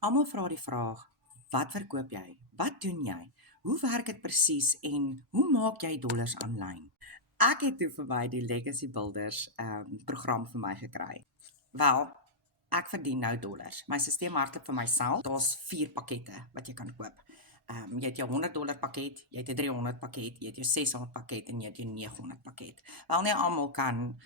Almal vra die vraag, wat verkoop jy? Wat doen jy? Hoe werk dit presies en hoe maak jy dollars aanlyn? Ek het toe vir my die Legacy Builders program vir my gekry. Wel, ek verdien nou dollars. My stelsel hardloop vir myself. Daar's 4 pakkette wat jy kan koop. Jy het jou $100 pakket, jy het 'n 300 pakket, jy het jou 600 pakket en jy het jou 900 pakket. Wel nie almal kan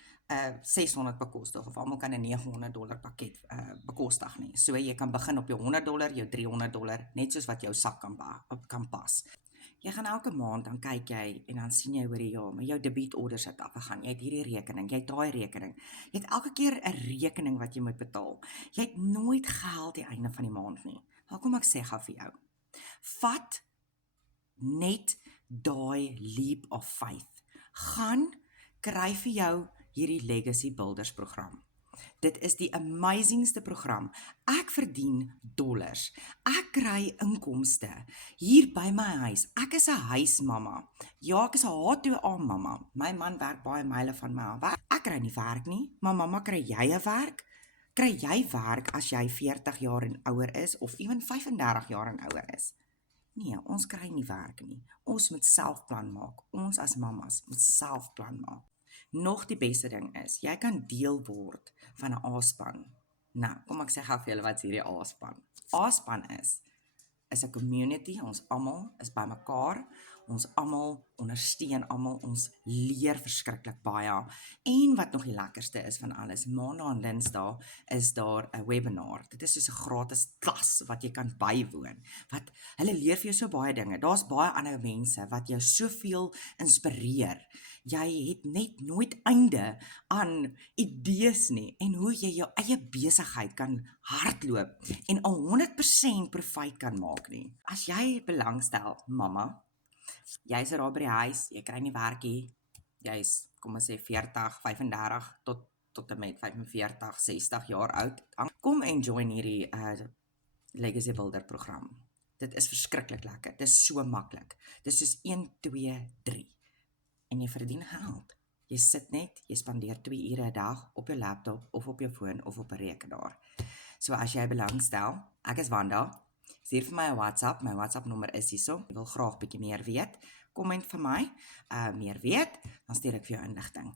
600 bekostig of almal kan 'n $900 pakket bekostig nie. So jy kan begin op jou $100, jou $300, net soos wat jou sak kan pas. Jy gaan elke maand dan kyk jy en dan sien jy oor die jaar, maar jou debietorders het afgegaan. Jy het hierdie rekening, jy het daai rekening. Jy het elke keer 'n rekening wat jy moet betaal. Jy het nooit geld die einde van die maand nie. Maar kom ek sê gou vir jou. Vat net daai leap of faith. Gaan kry vir jou hierdie Legacy Builders program. Dit is die amazingste program. Ek verdien dollars. Ek kry inkomste hier by my huis. Ek is 'n huismamma. Ja, ek is 'n H2A mamma. My man werk baie myle van my af. Ek kry nie werk nie, maar mamma, kry jy 'n werk? Kry jy werk as jy 40 jaar en ouer is of ewen 35 jaar en ouer is? Nee, ons kry nie werk nie. Ons moet selfplan maak. Ons as mammas moet selfplan maak. Nog die beste ding is, jy kan deel word van 'n A-span. Nou, kom ek sê gou vir julle wat is hierdie A-span. A-span is 'n community, ons almal is bymekaar, ons almal ondersteun almal, ons leer verskriklik baie. En wat nog die lekkerste is van alles, Maandag en Dinsdae is daar 'n webinar. Dit is soos 'n gratis klas wat jy kan bywoon. Wat hulle leer vir jou so baie dinge. Daar's baie ander mense wat jou soveel inspireer. Jy het net nooit einde aan idees nie en hoe jy jou eie besigheid kan hardloop en 100% profijt kan maak nie. As jy belangstel, mamma, jy's daar by die huis, jy kry nie werkie, jy's, kom ons sê 40, 35 tot en met 45, 60 jaar oud, kom en join hierdie Legacy Builder program. Dit is verskriklik lekker, dit is so maklik. Dit is soos 1, 2, 3. En jy verdien geld. Jy sit net, jy spandeer 2 ure 'n dag op jou laptop of op jou foon of op 'n rekenaar. So as jy belangstel, ek is Wanda, stuur vir my 'n WhatsApp, my WhatsApp nommer is hierso. Ek wil graag bietjie meer weet. Komment vir my, meer weet, dan stuur ek vir jou inligting.